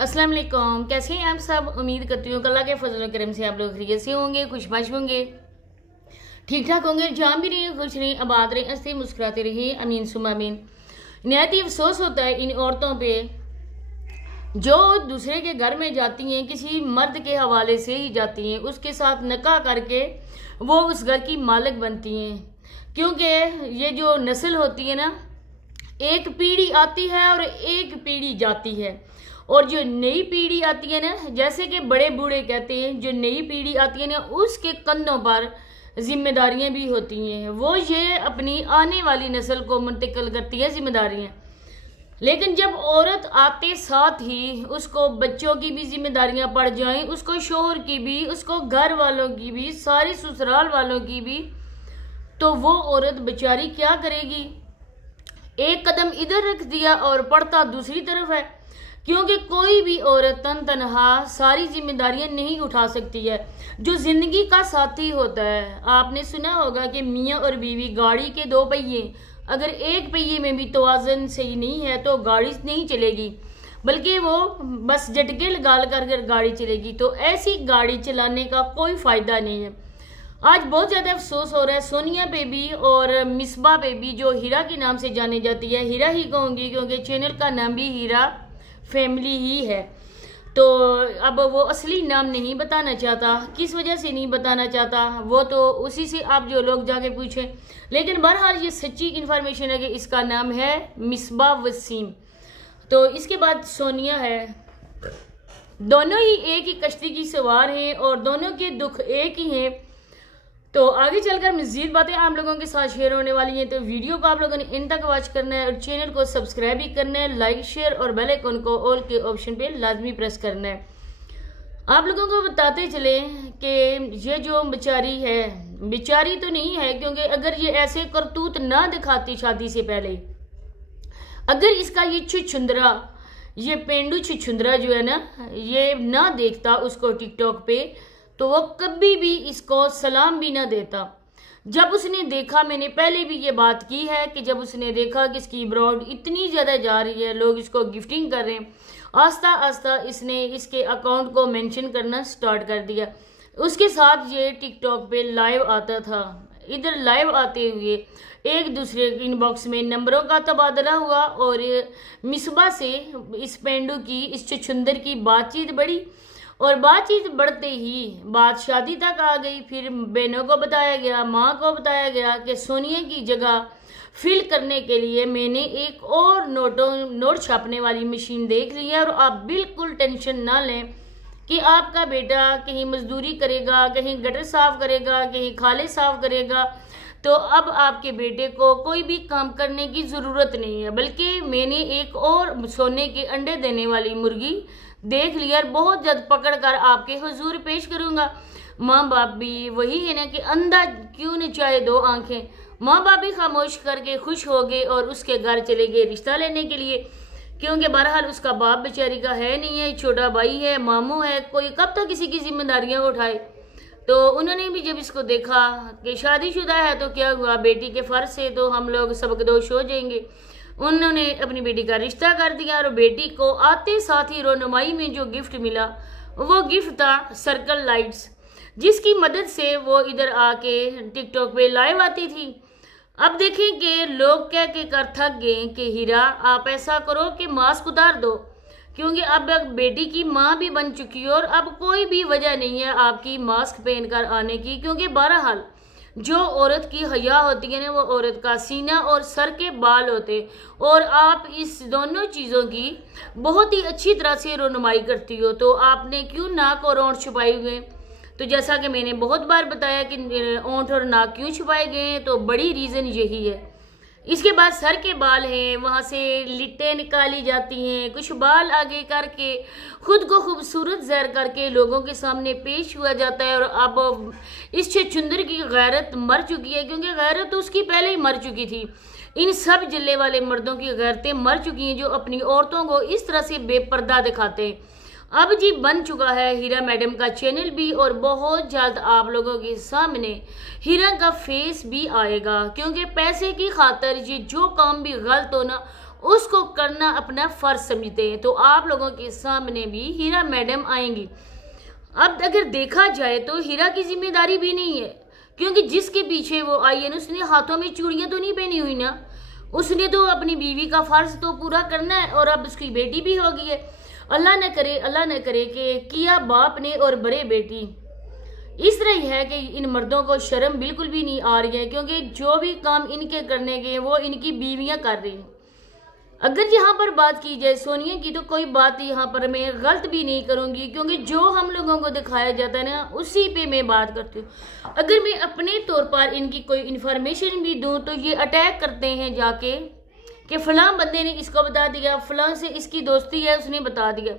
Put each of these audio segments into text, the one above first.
अस्सलाम वालेकुम। कैसे हैं आप सब? उम्मीद करती हूँ अल्लाह के फजल और करम से आप लोग खैरियत से होंगे, खुशबाश होंगे, ठीक ठाक होंगे। जहाँ भी रहिए खुश रहिए, आबाद रहिए, हंसते मुस्कुराते रहिए, अमीन सुमा अमीन। निहायत ही अफसोस होता है इन औरतों पे जो दूसरे के घर में जाती हैं, किसी मर्द के हवाले से ही जाती हैं, उसके साथ निकाह करके वो उस घर की मालिक बनती हैं। क्योंकि ये जो नस्ल होती है ना, एक पीढ़ी आती है और एक पीढ़ी जाती है, और जो नई पीढ़ी आती है ना, जैसे कि बड़े बूढ़े कहते हैं, जो नई पीढ़ी आती है ना उसके कंधों पर जिम्मेदारियां भी होती हैं। वो ये अपनी आने वाली नस्ल को मुंतकिल करती है जिम्मेदारियां। लेकिन जब औरत आते साथ ही उसको बच्चों की भी जिम्मेदारियां पड़ जाएं, उसको शोहर की भी, उसको घर वालों की भी, सारी ससुराल वालों की भी, तो वो औरत बेचारी क्या करेगी? एक कदम इधर रख दिया और पड़ता दूसरी तरफ है। क्योंकि कोई भी औरत तनहा सारी जिम्मेदारियां नहीं उठा सकती है। जो जिंदगी का साथी होता है, आपने सुना होगा कि मियाँ और बीवी गाड़ी के दो पहिए, अगर एक पहिए में भी तवाज़ुन सही नहीं है तो गाड़ी नहीं चलेगी, बल्कि वो बस झटके लगा कर गाड़ी चलेगी। तो ऐसी गाड़ी चलाने का कोई फ़ायदा नहीं है। आज बहुत ज़्यादा अफसोस हो रहा है सोनिया बेबी और मिसबा बेबी, जो हीरा के नाम से जाने जाती है। हीरा ही कहूँगी क्योंकि चैनल का नाम भी हीरा फैमिली ही है। तो अब वो असली नाम नहीं बताना चाहता, किस वजह से नहीं बताना चाहता वो तो उसी से आप जो लोग जाके पूछें। लेकिन बहरहाल ये सच्ची इन्फॉर्मेशन है कि इसका नाम है मिसबा वसीम। तो इसके बाद सोनिया है। दोनों ही एक ही कश्ती की सवार हैं और दोनों के दुख एक ही हैं। तो आगे चलकर मज़ीद बातें आप लोगों के साथ शेयर होने वाली हैं। तो वीडियो को आप लोगों ने इन तक वॉच करना है और चैनल को सब्सक्राइब भी करना है, लाइक शेयर और बेल आइकन को ऑल के ऑप्शन पे लाजमी प्रेस करना है। आप लोगों को बताते चले कि ये जो बेचारी है, बेचारी तो नहीं है, क्योंकि अगर ये ऐसे करतूत ना दिखाती शादी से पहले, अगर इसका ये छुछुंदरा, ये पेंडू छुछुंदरा जो है ना, ये ना देखता उसको टिकटॉक पे, तो वो कभी भी इसको सलाम भी ना देता। जब उसने देखा, मैंने पहले भी ये बात की है कि जब उसने देखा कि इसकी ब्रॉड इतनी ज़्यादा जा रही है, लोग इसको गिफ्टिंग कर रहे हैं, आस्ता आस्ता इसने इसके अकाउंट को मेंशन करना स्टार्ट कर दिया। उसके साथ ये टिकटॉक पे लाइव आता था। इधर लाइव आते हुए एक दूसरे इनबॉक्स में नंबरों का तबादला हुआ और मिसबा से इस पेंडू की, इस छुछुंदर की बातचीत बढ़ी और बातचीत बढ़ते ही बात शादी तक आ गई। फिर बहनों को बताया गया, माँ को बताया गया कि सोनिया की जगह फिल करने के लिए मैंने एक और नोट छापने वाली मशीन देख ली है और आप बिल्कुल टेंशन ना लें कि आपका बेटा कहीं मजदूरी करेगा, कहीं गटर साफ करेगा, कहीं खाले साफ करेगा, तो अब आपके बेटे को कोई भी काम करने की ज़रूरत नहीं है, बल्कि मैंने एक और सोने के अंडे देने वाली मुर्गी देख लिया और बहुत जल्द पकड़ कर आपके हुजूर पेश करूंगा। माँ बाप भी वही है ना कि अंधा क्यों न चाहे दो आंखें। माँ बाप भी खामोश करके खुश हो गए और उसके घर चले गए रिश्ता लेने के लिए, क्योंकि बहरहाल उसका बाप बेचारी का है नहीं है, छोटा भाई है, मामू है, कोई कब तक किसी की जिम्मेदारियां उठाए। तो उन्होंने भी जब इसको देखा कि शादीशुदा है तो क्या हुआ, बेटी के फर्ज से तो हम लोग सबकदोश हो जाएंगे, उन्होंने अपनी बेटी का रिश्ता कर दिया। और बेटी को आते साथ ही रोनुमाई में जो गिफ्ट मिला, वो गिफ्ट था सर्कल लाइट्स, जिसकी मदद से वो इधर आके टिकटॉक पे लाइव आती थी। अब देखें कि लोग कह के कर थक गए कि हीरा आप ऐसा करो कि मास्क उतार दो, क्योंकि अब बेटी की माँ भी बन चुकी है और अब कोई भी वजह नहीं है आपकी मास्क पहनकर आने की। क्योंकि बहरहाल जो औरत की हया होती है ना, वो औरत का सीना और सर के बाल होते, और आप इस दोनों चीज़ों की बहुत ही अच्छी तरह से रोनुमाई करती हो, तो आपने क्यों नाक और ओंठ छुपाए हुए? तो जैसा कि मैंने बहुत बार बताया कि ओंठ और नाक क्यों छुपाए गए हैं, तो बड़ी रीज़न यही है। इसके बाद सर के बाल हैं, वहाँ से लिट्टें निकाली जाती हैं, कुछ बाल आगे करके खुद को खूबसूरत ज़हर करके लोगों के सामने पेश हुआ जाता है। और अब इस छुछुंदर की गैरत मर चुकी है, क्योंकि गैरत तो उसकी पहले ही मर चुकी थी। इन सब जिले वाले मर्दों की गैरतें मर चुकी हैं जो अपनी औरतों को इस तरह से बेपर्दा दिखाते हैं। अब जी बन चुका है हीरा मैडम का चैनल भी, और बहुत जल्द आप लोगों के सामने हीरा का फेस भी आएगा, क्योंकि पैसे की खातर ये जो काम भी गलत हो ना उसको करना अपना फर्ज समझते हैं। तो आप लोगों के सामने भी हीरा मैडम आएंगी। अब अगर देखा जाए तो हीरा की जिम्मेदारी भी नहीं है, क्योंकि जिसके पीछे वो आई है ना, उसने हाथों में चूड़ियां तो नहीं पहनी हुई ना, उसने तो अपनी बीवी का फर्ज तो पूरा करना है, और अब उसकी बेटी भी हो गई है। अल्लाह न करे कि किया बाप ने और बड़े बेटी। इस तरह है कि इन मर्दों को शर्म बिल्कुल भी नहीं आ रही है, क्योंकि जो भी काम इनके करने के वो इनकी बीवियां कर रही हैं। अगर यहाँ पर बात की जाए सोनिया की, तो कोई बात यहाँ पर मैं गलत भी नहीं करूँगी, क्योंकि जो हम लोगों को दिखाया जाता है ना, उसी पे मैं बात करती हूँ। अगर मैं अपने तौर पर इनकी कोई इन्फॉर्मेशन भी दूँ तो ये अटैक करते हैं जाके कि फलां बंदे ने इसको बता दिया, फलां से इसकी दोस्ती है उसने बता दिया।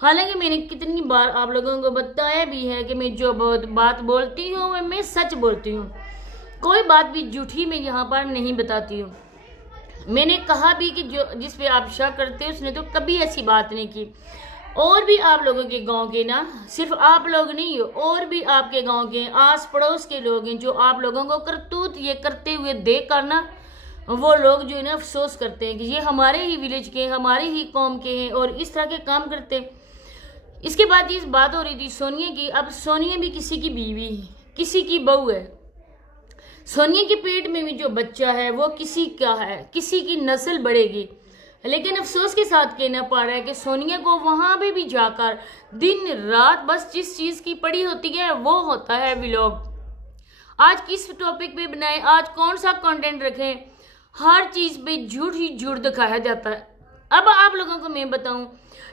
हालांकि मैंने कितनी बार आप लोगों को बताया भी है कि मैं जो बात बोलती हूँ मैं सच बोलती हूँ, कोई बात भी झूठी मैं यहाँ पर नहीं बताती हूँ। मैंने कहा भी कि जो जिस पे आप शक करते हो उसने तो कभी ऐसी बात नहीं की। और भी आप लोगों के गांव के ना, सिर्फ आप लोग नहीं हो, और भी आपके गांव के आस पड़ोस के लोग हैं जो आप लोगों को करतूत ये करते हुए देख कर ना, वो लोग जो है ना अफसोस करते हैं कि ये हमारे ही विलेज के, हमारे ही कौम के हैं और इस तरह के काम करते हैं। इसके बाद इस बात हो रही थी सोनिया की। अब सोनिया भी किसी की बीवी है, किसी की बहू है। सोनिया के पेट में भी जो बच्चा है वो किसी का है, किसी की नस्ल बढ़ेगी। लेकिन अफसोस के साथ कहना पड़ रहा है कि सोनिया को वहां पे भी जाकर दिन रात बस जिस चीज की पड़ी होती है वो होता है व्लॉग। आज किस टॉपिक पे बनाए, आज कौन सा कंटेंट रखें, हर चीज पे झूठ ही झूठ दिखाया जाता है। अब आप लोगों को मैं बताऊं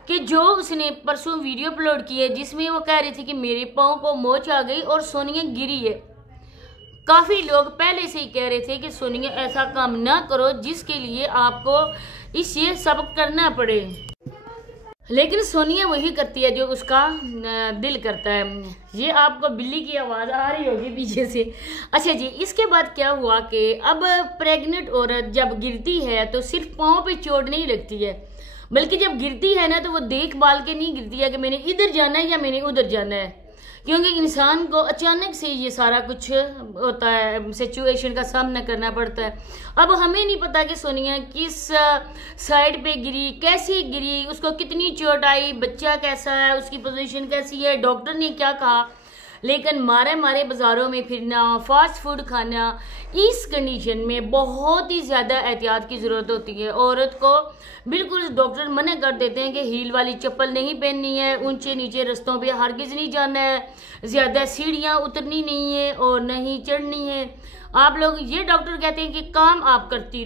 कि जो उसने परसों वीडियो अपलोड की है जिसमें वो कह रही थी कि मेरे पाँव को मोच आ गई और सोनिया गिरी है। काफ़ी लोग पहले से ही कह रहे थे कि सोनिया ऐसा काम ना करो जिसके लिए आपको इससे सबक करना पड़े, लेकिन सोनिया वही करती है जो उसका दिल करता है। ये आपको बिल्ली की आवाज़ आ रही होगी पीछे से। अच्छा जी, इसके बाद क्या हुआ कि अब प्रेग्नेंट औरत जब गिरती है तो सिर्फ पाँव पे चोट नहीं लगती है, बल्कि जब गिरती है ना तो वो देखभाल के नहीं गिरती है कि मैंने इधर जाना है या मैंने उधर जाना है, क्योंकि इंसान को अचानक से ये सारा कुछ होता है, सिचुएशन का सामना करना पड़ता है। अब हमें नहीं पता कि सोनिया किस साइड पे गिरी, कैसे गिरी, उसको कितनी चोट आई, बच्चा कैसा है, उसकी पोजीशन कैसी है, डॉक्टर ने क्या कहा। लेकिन मारे बाज़ारों में फिरना, फास्ट फूड खाना, इस कंडीशन में बहुत ही ज़्यादा एहतियात की ज़रूरत होती है। औरत को बिल्कुल डॉक्टर मना कर देते हैं कि हील वाली चप्पल नहीं पहननी है, ऊंचे नीचे रास्तों पे हरगिज़ नहीं जाना है, ज़्यादा सीढ़ियाँ उतरनी नहीं है और नहीं चढ़नी है। आप लोग, ये डॉक्टर कहते हैं कि काम आप करते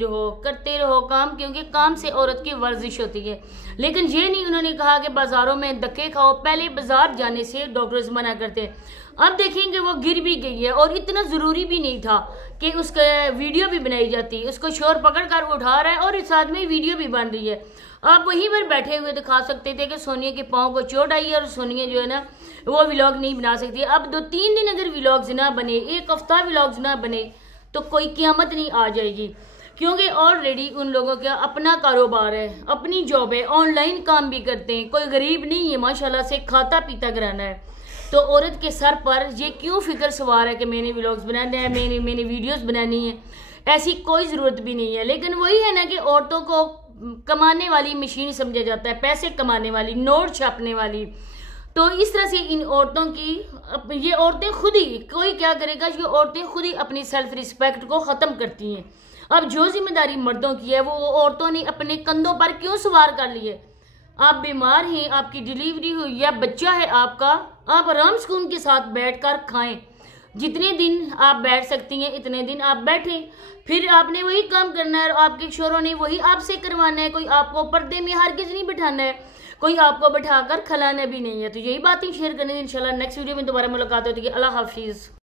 रहो काम, क्योंकि काम से औरत की वर्जिश होती है। लेकिन ये नहीं उन्होंने कहा कि बाज़ारों में धक्के खाओ, पहले बाज़ार जाने से डॉक्टर्स मना करते हैं। अब देखेंगे वो गिर भी गई है और इतना ज़रूरी भी नहीं था कि उसका वीडियो भी बनाई जाती, उसको शोर पकड़ कर उठा रहा है और इस साथ में वीडियो भी बन रही है। आप वहीं पर बैठे हुए दिखा सकते थे कि सोनिया के पाँव को चोट आई है और सोनिया जो है ना वो व्लॉग नहीं बना सकती। अब 2-3 दिन अगर व्लॉग्स ना बने, एक हफ्ता व्लॉग्स ना बने, तो कोई क़यामत नहीं आ जाएगी, क्योंकि ऑलरेडी उन लोगों का अपना कारोबार है, अपनी जॉब है, ऑनलाइन काम भी करते हैं, कोई गरीब नहीं है माशाल्लाह से, खाता पीता कराना है। तो औरत के सर पर ये क्यों फिक्र सवार है कि मैंने व्लॉग्स बनाने हैं, मैंने वीडियोस बनानी है, ऐसी कोई ज़रूरत भी नहीं है। लेकिन वही है ना कि औरतों को कमाने वाली मशीन समझा जाता है, पैसे कमाने वाली, नोट छापने वाली। तो इस तरह से इन औरतों की, ये औरतें खुद ही, कोई क्या करेगा, ये औरतें खुद ही अपनी सेल्फ रिस्पेक्ट को ख़त्म करती हैं। अब जो जिम्मेदारी मर्दों की है वो औरतों ने अपने कंधों पर क्यों सवार कर ली है। आप बीमार हैं, आपकी डिलीवरी हुई या बच्चा है आपका, आप आराम सुकून के साथ बैठकर खाएं। जितने दिन आप बैठ सकती हैं इतने दिन आप बैठें, फिर आपने वही काम करना है और आपके शोरों ने वही आपसे करवाना है। कोई आपको पर्दे में हरगिज़ नहीं बिठाना है, कोई आपको बैठाकर खिलाना भी नहीं है। तो यही बातें शेयर करने इंशाल्लाह नेक्स्ट वीडियो में दोबारा मुलाकात होती है। अल्लाह हाफिज़।